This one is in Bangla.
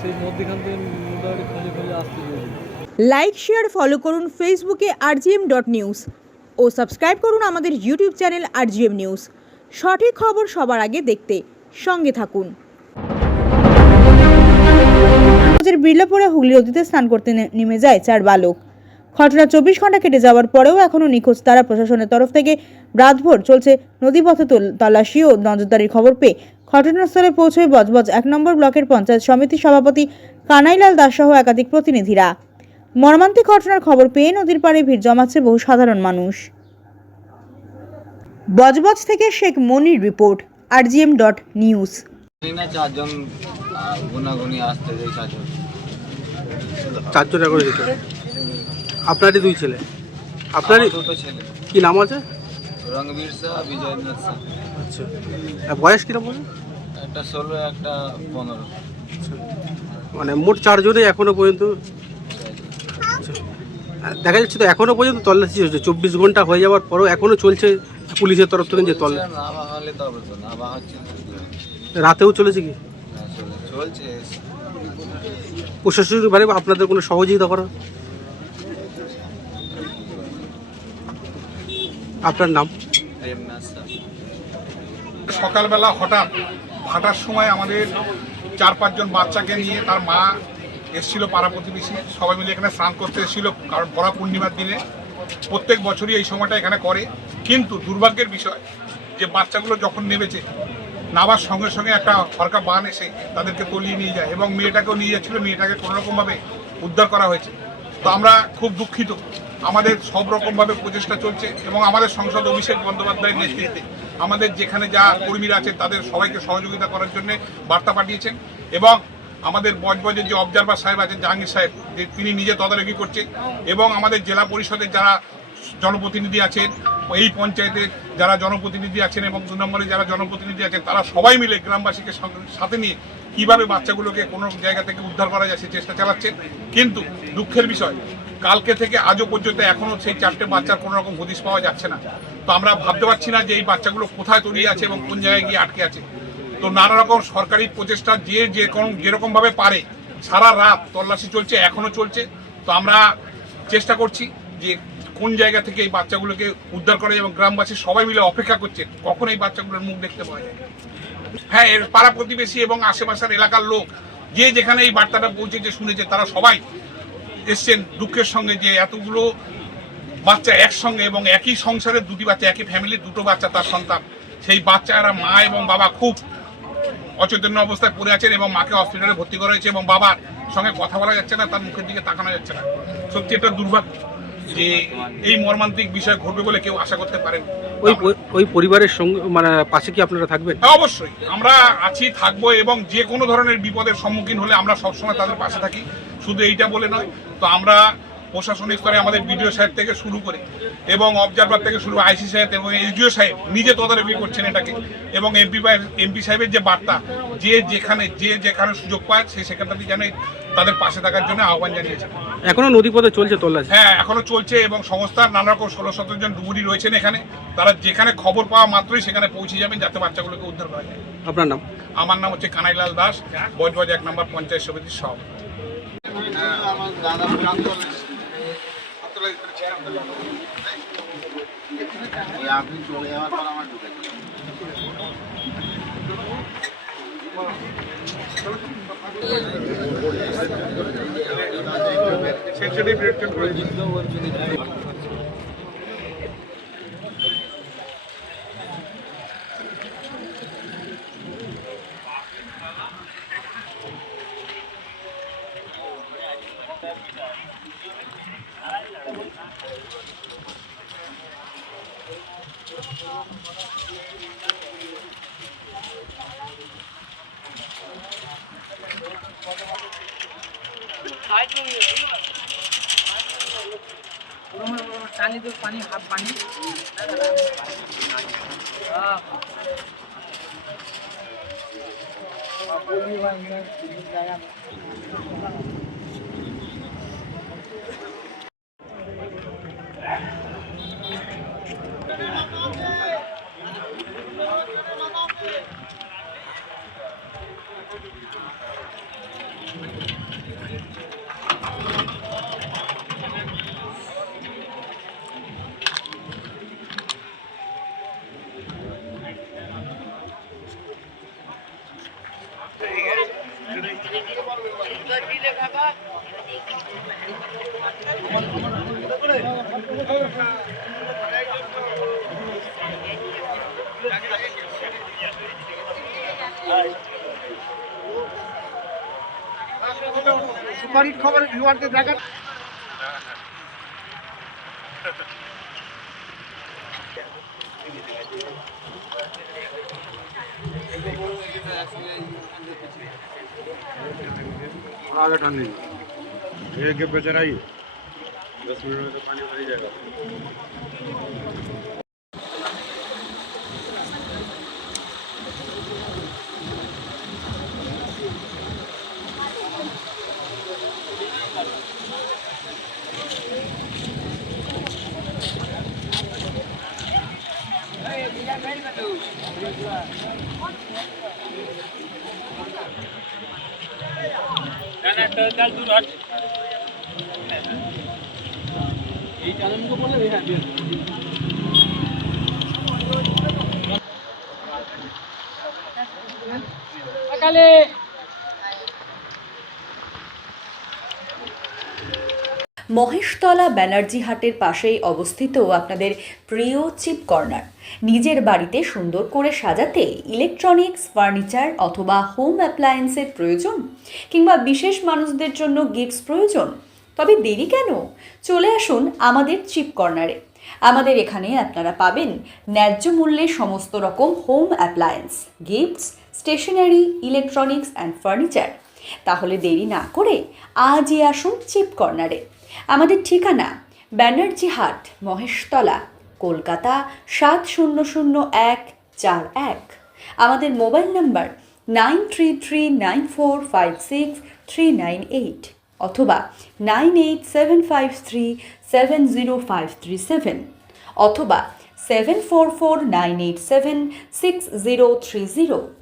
সেই মধ্যখান থেকে মোটামুটি খুঁজে খুঁজে আসতে পেরেছি। লাইক শেয়ার ফলো করুন ফেসবুকে rgm.news ও সাবস্ক্রাইব করুন আমাদের ইউটিউব চ্যানেল rgm নিউজ। সঠিক খবর সবার আগে দেখতে সঙ্গে থাকুন। বিড়লাপোড়া হুগলি নদীতে স্নান করতে নেমে যায় 4 বালক। ঘটনা 24 ঘন্টা কেটে যাওয়ার পরেও এখনও নিখোঁজ তারা। প্রশাসনের তরফ থেকে রাতভর চলছে নদীপথে তল্লাশি ও নজরদারির খবর পেয়ে ঘটনাস্থলে পৌঁছয় বজবজ 1 নম্বর ব্লকের পঞ্চায়েত সমিতির সভাপতি কানাইলাল দাস সহ একাধিক প্রতিনিধিরা। মর্মান্তিক ঘটনার খবর পেয়ে নদীর পাড়ে ভিড় জমাচ্ছে বহু সাধারণ মানুষ। বজবজ থেকে শেখ মনির রিপোর্ট, rgm.news। চারজন গুনাগুনি আসতে যাই চারজন করে দিত। আপনারই 2 ছেলে, আপনারই দুটো ছেলে। কি নাম আছে? রণবীর শাহ, বিজয় শাহ। আচ্ছা, বয়স কিরকম বলে? একটা 16, একটা 15। মানে মোট 4 জনে এখনো পর্যন্ত। আচ্ছা, দেখা যাচ্ছে তো এখনো পর্যন্ত তল্লাশি হচ্ছে। 24 ঘন্টা হয়ে যাওয়ার পরও এখনো চলছে পুলিশের তরফ থেকে যে তল্লাশি। না বাহালে তো হবে তো, না বাহাচ্ছে রাতেও চলেছে কি? চলছে। প্রশাসনিকভাবে আপনাদের কোনো সহযোগিতা করা? আপনার নাম? সকালবেলা হঠাৎ ভাটার সময় আমাদের 4-5 জন বাচ্চাকে নিয়ে তার মা এসেছিল, পাড়া প্রতিবেশী সবাই মিলে এখানে স্নান করতে এসেছিল। কারণ ভরা পূর্ণিমার দিনে প্রত্যেক বছরই এই সময়টা এখানে করে। কিন্তু দুর্ভাগ্যের বিষয় যে বাচ্চাগুলো যখন নেমেছে, নামার সঙ্গে সঙ্গে একটা হরকা বান এসে তাদেরকে তলিয়ে নিয়ে যায় এবং মেয়েটাকেও নিয়ে যাচ্ছিল। মেয়েটাকে কোনোরকমভাবে উদ্ধার করা হয়েছে। তো আমরা খুব দুঃখিত। আমাদের সব রকমভাবে প্রচেষ্টা চলছে এবং আমাদের সংসদ অভিষেক বন্দ্যোপাধ্যায়ের নেতৃত্বে আমাদের যেখানে যা কর্মীরা আছেন তাদের সবাইকে সহযোগিতা করার জন্য বার্তা পাঠিয়েছেন। এবং আমাদের বজবজের যে অবজারভার সাহেব আছেন জাহাঙ্গীর সাহেব, যে তিনি নিজে তদারকি করছেন এবং আমাদের জেলা পরিষদের যারা জনপ্রতিনিধি আছেন, এই পঞ্চায়েতের যারা জনপ্রতিনিধি আছেন এবং 2 নম্বরে যারা জনপ্রতিনিধি আছেন, তারা সবাই মিলে গ্রামবাসীকে সাথে নিয়ে কিভাবে বাচ্চাগুলোকে কোনো জায়গা থেকে উদ্ধার করা যায় সেই চেষ্টা চালাচ্ছেন। কিন্তু দুঃখের বিষয়, কালকে থেকে আজও পর্যন্ত এখনও সেই 4টে বাচ্চার কোনো রকম হদিশ পাওয়া যাচ্ছে না। তো আমরা ভাবতে পারছি না যে এই বাচ্চাগুলো কোথায় তলিয়ে আছে এবং কোন জায়গায় গিয়ে আটকে আছে। তো নানা রকম সরকারি প্রচেষ্টা যেরকমভাবে পারে সারা রাত তল্লাশি চলছে, এখনও চলছে। তো আমরা চেষ্টা করছি যে কোন জায়গা থেকে এই বাচ্চাগুলোকে উদ্ধার করা যায় এবং গ্রামবাসী সবাই মিলে অপেক্ষা করছেন কখন এই বাচ্চাগুলোর মুখ দেখতে পাওয়া যায়। হ্যাঁ, এর পাড়া প্রতিবেশী এবং আশেপাশের এলাকার লোক যে যেখানে এই বার্তাটা পৌঁছেছে শুনেছে, তারা সবাই এসছেন দুঃখের সঙ্গে যে এতগুলো বাচ্চা একসঙ্গে এবং একই সংসারের 2টি বাচ্চা, একই ফ্যামিলির 2টো বাচ্চা তার সন্তান, সেই বাচ্চারা মা এবং বাবা খুব অচেতন্য অবস্থায় পড়ে আছেন এবং মাকে হসপিটালে ভর্তি করা হয়েছে এবং বাবার সঙ্গে কথা বলা যাচ্ছে না, তার মুখের দিকে তাকানো যাচ্ছে না। সত্যি একটা দুর্ভাগ্য যে এই মর্মান্তিক বিষয় ঘটবে বলে কেউ আশা করতে পারেন। ওই পরিবারের সঙ্গে মানে পাশে কি আপনারা থাকবেন? অবশ্যই আমরা আছি, থাকবো এবং যে কোনো ধরনের বিপদের সম্মুখীন হলে আমরা সবসময় তাদের পাশে থাকি। শুধু এইটা বলে নয়, তো আমরা প্রশাসনিক স্তরে আমাদের বিডিও সাহেব থেকে শুরু করে এবং অবজারভার থেকে শুরু আইসি সাহেব এবং এসডিও সাহেব নিজে তদারকি করছেন এটাকে। এবং এমপি সাহেবের যে বার্তা, যে যেখানে সুযোগ পায় সে সেখানটাতে যেন তাদের পাশে থাকার জন্য আহ্বান জানিয়েছেন। এখনো নদীপথে চলছে তল্লাশি? হ্যাঁ, এখনো চলছে এবং সংস্থার নানা রকম 16-17 জন ডুবুরি রয়েছেন এখানে। তারা যেখানে খবর পাওয়া মাত্রই সেখানে পৌঁছে যাবেন যাতে বাচ্চাগুলোকে উদ্ধার করা যায়। আপনার নাম? আমার নাম হচ্ছে কানাইলাল দাস, বজবজ 1 নম্বর পঞ্চায়েত সমিতির সভাপতি। আপনি চলে যাওয়ার পর আমার ঢুকে पानी तो पानी हाफ पानी সুপারির খবর ভিউয়ারদের দেখা आगे ठंडी ये के पे चढ़ाइए 10 मिनट में तो पानी भर जाएगा। এই চ্যানেলগুলো বললে হ্যাঁ দিয়ে মহেশতলা ব্যানার্জি হাটের পাশেই অবস্থিত আপনাদের প্রিয় চিপ কর্নার। নিজের বাড়িতে সুন্দর করে সাজাতে ইলেকট্রনিক্স, ফার্নিচার অথবা হোম অ্যাপ্লায়েন্সের প্রয়োজন, কিংবা বিশেষ মানুষদের জন্য গিফটস প্রয়োজন, তবে দেরি কেন? চলে আসুন আমাদের চিপ কর্নারে। আমাদের এখানে আপনারা পাবেন ন্যায্য মূল্যে সমস্ত রকম home appliance, gifts, stationery, electronics and furniture. তাহলে দেরি না করে আজই আসুন চিপ কর্নারে। আমাদের ঠিকানা ব্যানার্জি হাট, মহেশতলা, কলকাতা 700141। আমাদের মোবাইল নাম্বার 9339456398 অথবা 9875370537 অথবা 7449876030।